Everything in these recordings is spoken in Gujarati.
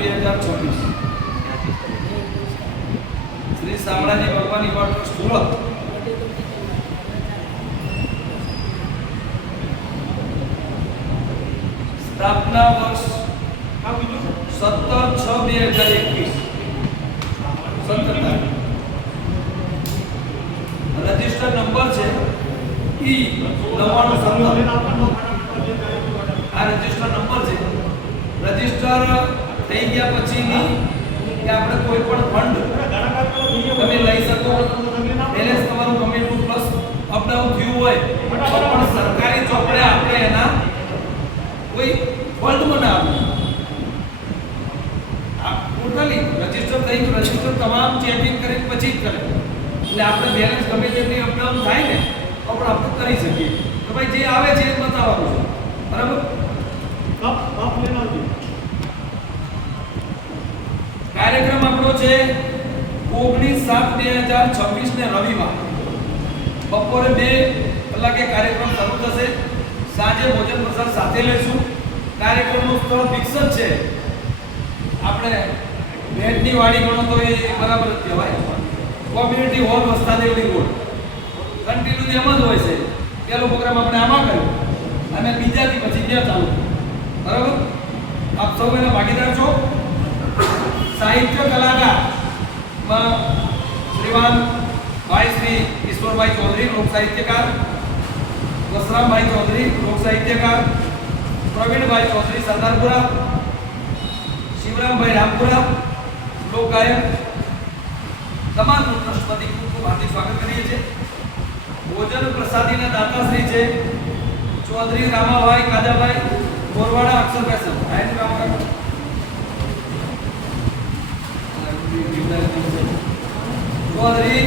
2026 શ્રી શામળાજી ભગવાન યુવા ટ્રસ્ટ સુરત સ્થાપના વર્ષ 17/6/2021 17 રજિસ્ટર નંબર છે E9917 આ રજિસ્ટર નંબર છે રજિસ્ટર થઈ ગયા પછીની કે આપણે કોઈ પણ ફંડ તમે લઈ શકો બેલેન્સ તમારું ગમે એટલું પ્લસ અપડાઉન થયું હોય તો પણ સરકારી ચોપડે આપણે એના કોઈ ફંડ બનાવવું આ ટોટલી રજિસ્ટર થઈ ગયું રજિસ્ટર તમામ ચેકિંગ કરી પછી જ કરે એટલે આપણે બેલેન્સ ગમે તેટલી અપડાઉન થાય ને તો પણ આપણે કરી શકીએ તો ભાઈ જે આવે છે એ બતાવવાનું છે બરાબર કાર્યક્રમ આપણો છે 19/7/2026 ને રવિવાર બપોરે 2 કલાકે કાર્યક્રમ શરૂ થશે સાંજે ભોજન પ્રસાદ સાથે લઈશું કાર્યક્રમનું સ્થળ ફિક્સ જ છે આપણે ભેટની વાડી ગણો તો એ બરાબર જ કહેવાય કોમ્યુનિટી હોલ વસ્તાદેવડી રોડ કન્ટિન્યુ એમ જ હોય છે પેલો પ્રોગ્રામ આપણે આમાં કર્યો અને બીજાથી પછી ત્યાં ચાલુ બરાબર આપ સૌ એના ભાગીદાર છો સાહિત્ય કલાકાર માં શ્રીમાન ભાઈ શ્રી ઈશ્વરભાઈ ચૌધરી લોક સાહિત્યકાર વસરામભાઈ ચૌધરી લોક સાહિત્યકાર પ્રવીણભાઈ ચૌધરી સરદારપુરા શિવરામભાઈ રામપુરા લોક ગાયક તમામ ટ્રસ્ટપતિ ખૂબ હાર્દિક સ્વાગત કરીએ છીએ ભોજન પ્રસાદીના દાતાશ્રી છે ચૌધરી રામાભાઈ કાજાભાઈ બોરવાડા અક્ષર પેશન આયન કામ કરો ચૌધરી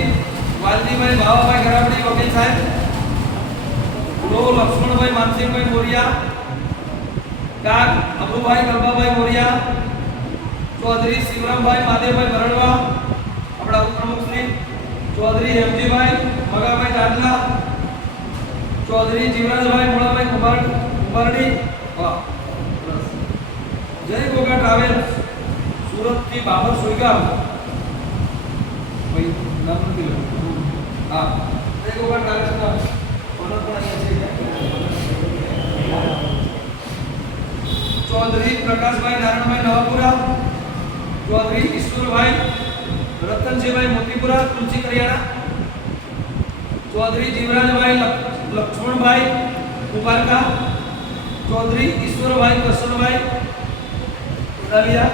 વાલજીભાઈ ભાવાભાઈ ગરાબડી વકીલ સાહેબ લો લક્ષ્મણભાઈ માનસિંહભાઈ મોરિયા કાક અબુભાઈ ગરબાભાઈ મોરિયા ચૌધરી શિવરામભાઈ માદેવભાઈ બરડવા આપણા ઉપપ્રમુખ શ્રી ચૌધરી હેમજીભાઈ મગાભાઈ દાદલા ચૌધરી જીવરાજભાઈ મોળાભાઈ કુંભારડી વાહ જય ગોગા ટ્રાવેલ્સ સુરત થી બાબર સુઈગામ ભાઈ નામ નથી લખ્યું હા જય ગોગા ટ્રાવેલ્સ ના ઓનર પણ અહીંયા છે ચૌધરી પ્રકાશભાઈ નારાયણભાઈ નવાપુરા ચૌધરી ઈશ્વરભાઈ રતનજીભાઈ મોતીપુરા તુલસી કરિયાણા ચૌધરી જીવરાજભાઈ લક્ષ્મણભાઈ કુંભારકા ચૌધરી ઈશ્વરભાઈ કરશનભાઈ ઉડાલિયા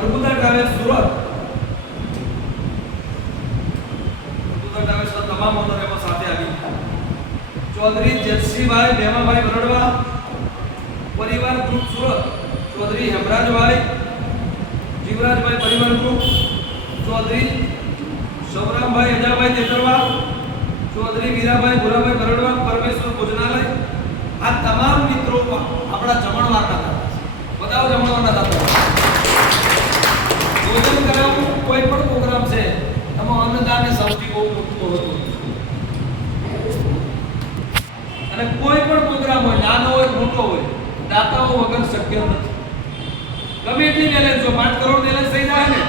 અર્બુદા ટ્રાવેલ્સ સુરત અર્બુદા ટ્રાવેલ્સના તમામ ઓનર એમાં સાથે આવી ચૌધરી જેતસીભાઈ ભેમાભાઈ બરડવા પરિવાર ગ્રુપ સુરત ચૌધરી હેમરાજભાઈ જીવરાજભાઈ પરિવાર ગ્રુપ ચૌધરી શવરામભાઈ અજાભાઈ તેતરવા ચૌધરી વીરાભાઈ ભુરાભાઈ બરડવા પરમેશ્વર ભોજનાલય આ તમામ મિત્રો આપણા જમણવારના હતા બધાઓ જમણવારના હતા ભોજન કરાવવું કોઈ પણ પ્રોગ્રામ છે એમાં અન્નદાન એ સૌથી બહુ મોટું હતું અને કોઈ પણ પ્રોગ્રામ હોય નાનો હોય મોટો હોય દાતાઓ વગર શક્ય નથી ગમે એટલી બેલેન્સ જો 5 કરોડ બેલેન્સ થઈ જાય ને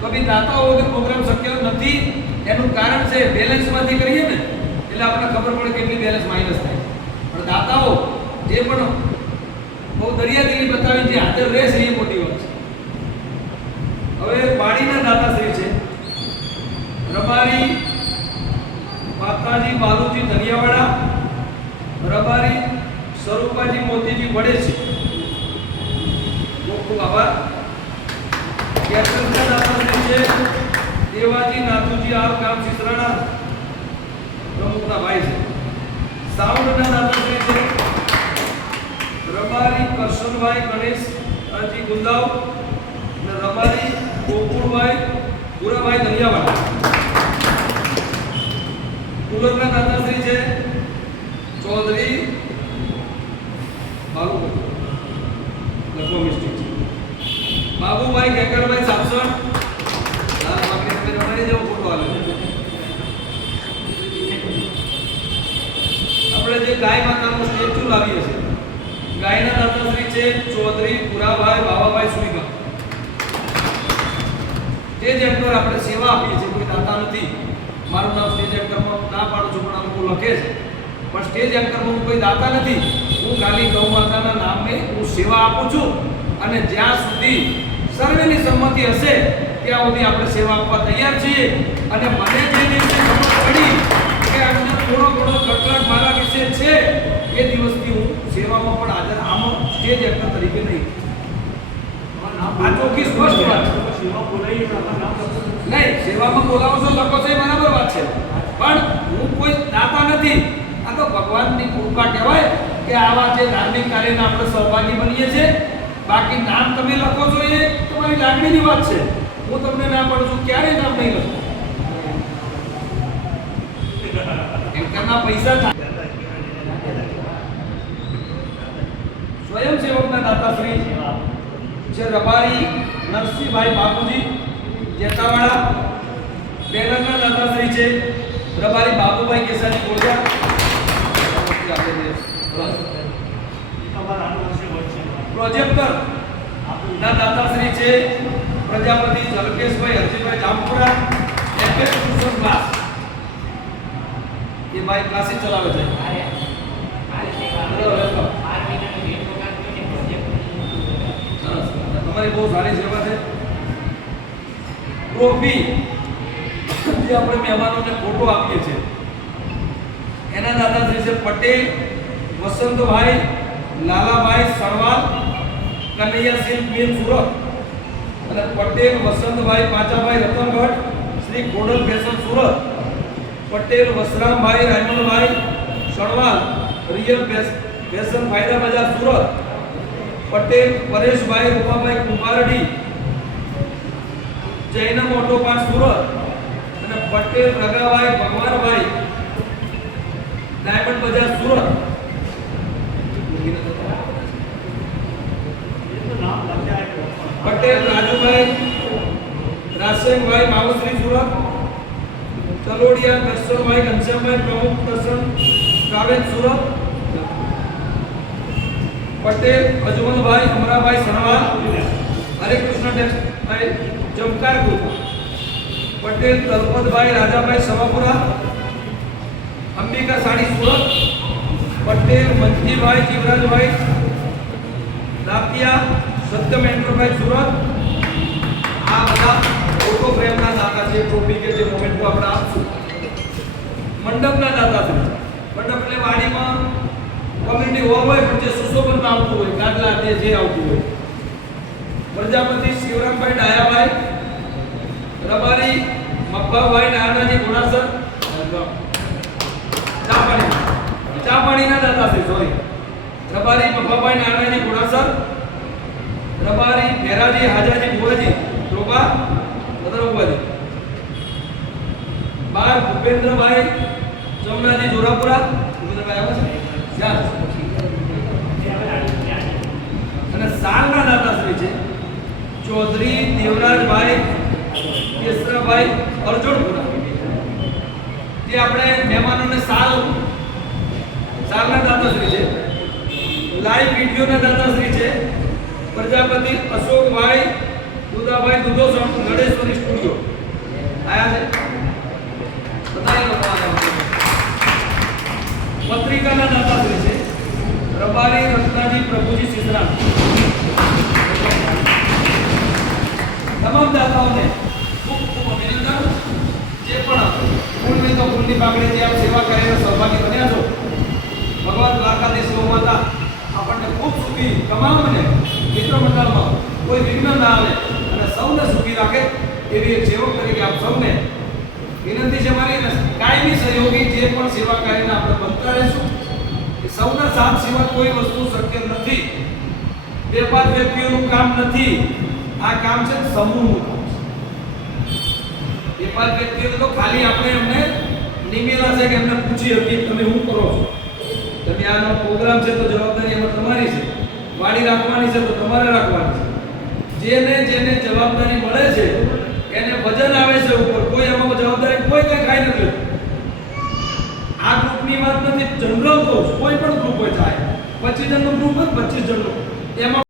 તો બી દાતાઓ વગર પ્રોગ્રામ શક્ય નથી એનું કારણ છે બેલેન્સમાંથી કરીએ ને એટલે આપણને ખબર પડે કેટલી બેલેન્સ માઈનસ થાય પણ દાતાઓ જે પણ બહુ દરિયાદિલી બતાવી જે હાજર રહે છે એ મોટી વાત છે હવે વાડીના દાતાશ્રી છે રબારી માતાજી બાલુજી ધનિયાવાડા રબારી સ્વરૂપાજી મોતીજી વડે છે ખૂબ ખૂબ આભાર કેપ્ટનના દાતાશ્રી છે દેવાજી નાથુજી આર ગામ સિસરાણા પ્રમુખના ભાઈ છે સાઉન્ડના દાતાશ્રી છે રબારી કરશનભાઈ ગણેશજી ગુંદાવ અને રબારી ગોકુળભાઈ પુરાભાઈ દલિયાવાડા કુલરના દાતાશ્રી છે ચૌધરી બાબુભાઈ કેકરભાઈ સાપસણ આપણે જે ગાય માતાનું સ્ટેચ્યુ લાવીએ છીએ ગાયના દાતાશ્રી છે સ્ટેજ એન્કર આપણે સેવા આપીએ છીએ, કોઈ દાતા નથી. મારું નામ સ્ટેજ એન્કરમાં ના પાડું છું, પણ આ લોકો લખે છે, પણ સ્ટેજ એન્કરમાં હું કોઈ દાતા નથી. હું ખાલી ગૌ માતાના નામે હું સેવા આપું છું, અને જ્યાં સુધી સર્વેની સંમતિ હશે ત્યાં સુધી આપણે સેવા આપવા તૈયાર છીએ. અને મને જે દિવસે ખબર પડી કે અંદર થોડો ઘણો કટરાટ મારા વિશે છે, એ દિવસથી હું સેવામાં પણ હાજર, આમાં સ્ટેજ એક્ટર તરીકે નહીં. આ ચોખ્ખી સ્પષ્ટ વાત છે. નહીં, સેવામાં બોલાવો છો, લખો છો, એ બરાબર વાત છે, પણ હું કોઈ દાતા નથી. આ તો ભગવાનની કૃપા કહેવાય કે આવા જે ધાર્મિક કાર્યના આપણે સહભાગી બનીએ છીએ. બાકી નામ તમે લખો છો એ તમારી લાગણીની વાત છે. હું તમને ના પાડું છું, ક્યારેય નામ નહીં લખો. એન્કરના પૈસા સ્વયંસેવકના દાતાશ્રી છે રબારી નરસિંહભાઈ બાપુજી જેતાવાડા. બેનરના દાતાશ્રી છે રબારી બાબુભાઈ કેસાજી કોળજા. પ્રોજેક્ટર ના દાતાશ્રી છે પ્રજાપતિ જલકેશભાઈ હરજીભાઈ જામપુરા. એપ્લિકેશન ક્લાસ એ ભાઈ ક્લાસીસ ચલાવે છે. તમારી બહુ સારી સેવા છે. ટ્રોફી જે આપણે મહેમાનોને ફોટો આપીએ છીએ એના દાદાશ્રી છે પટેલ વસંતભાઈ લાલાભાઈ સરવાલ કનૈયાશીલ મિલ સુરત. અને Patel Vasantbhai Panchabhai Ratangadh Shri Godal fashion Surat. Patel Vasrambhai Raymalbhai Sanval real fashion ફાયદા બજાર સુરત. Patel Pareshbhai Rupabhai Kumbhardi Jainam auto part Surat. અને પટેલ રગાભાઈ ભગવાનભાઈ ડાયમંડ બજાર Surat. Patel Rajubhai રાસેનભાઈ માવશ્રી Surat. તલોડિયા Darshanbhai Ghanshyambhai Pramukh Darshan travel Surat. Patel Ajmalbhai Amrabhai Sanval Hare Krishna textile Jamkar group. Patel Talpatbhai Rajabhai Savapura Ambika sari Surat. Patel Manjibhai Jivrajbhai Datiya Satyam enterprise Surat. આ બધા ફોટો ફ્રેમના દાતા છે. ટ્રોફી કે જે મોમેન્ટો આપણે આપશું. મંડપના દાતા છે. મંડપ એટલે વાડીમાં કોમ્યુનિટી હોલ હોય, પણ જે સુશોભનમાં આવતું હોય, ગાદલા જે આવતું હોય. પ્રજાપતિ શિવરામભાઈ ડાયાભાઈ રબારી મપ્પાભાઈ નાનાજી ગુણાસર. ચા પાણીના દાતા છે. સોરી, રબારી મપ્પાભાઈ નાનાજી ગુણાસર. રબારી મેરાજી હાજાજી ભુવાજી ડોબા મદરભાઈ. બાર ભૂપેન્દ્રભાઈ ચમનાજી જોરાપુરા. ભૂપેન્દ્રભાઈ આવે છે. અને સાલના દાતાશ્રી છે ચૌધરી દેવરાજભાઈ કેસરાભાઈ અર્જુનપુરા. જે આપણે મહેમાનોને સાલના દાતાશ્રી છે. લાઈવ વિડીયોના દાતાશ્રી છે પ્રજાપતિ અશોકભાઈ દુદાભાઈ દુધોસણ નડેશ્વરી સ્ટુડિયો. આયા છે પત્રિકાના દાતાશ્રી છે રબારી રત્નાજી પ્રભુજી સિસરા. તમામ દાતાઓને ખૂબ ખૂબ અભિનંદન. જે પણ ફૂલની તો ફૂલની પાકડી જે આપ સેવા કરીને સહભાગી બન્યા છો, ભગવાન દ્વારકાધીશ ગૌ માતા આપણને ખૂબ સુખી, તમામને મિત્ર મંડળમાં કોઈ વિઘ્ન ના આવે અને સૌને સુખી રાખે એવી એક સેવક તરીકે આપ સૌને વિનંતી છે મારી. કાયમી સહયોગી જે પણ સેવા કાર્યને આપણે બનતા રહીશું. સૌના સાથ સિવાય કોઈ વસ્તુ શક્ય નથી. બે પાંચ વ્યક્તિઓનું કામ નથી. આ કામ છે સમૂહનું કામ. બે પાંચ વ્યક્તિઓ તો ખાલી આપણે એમને નિમેલા છે કે એમને પૂછી હતી તમે શું કરો છો, તમે આનો પ્રોગ્રામ છે તો જવાબદારી એમાં તમારી છે, વાડી રાખવાની છે તો તમારે રાખવાની છે. જેને જવાબદારી મળે છે એને વજન આવે છે ઉપર. કોઈ એમાં જવાબદારી કોઈ કઈ ખાઈ નથી. આ ગ્રુપની વાત નથી, જનરલ કહું છું. કોઈ પણ ગ્રુપ હોય, ચાહે 25 જણનું ગ્રુપ હોય, 25 જણનું, એમાં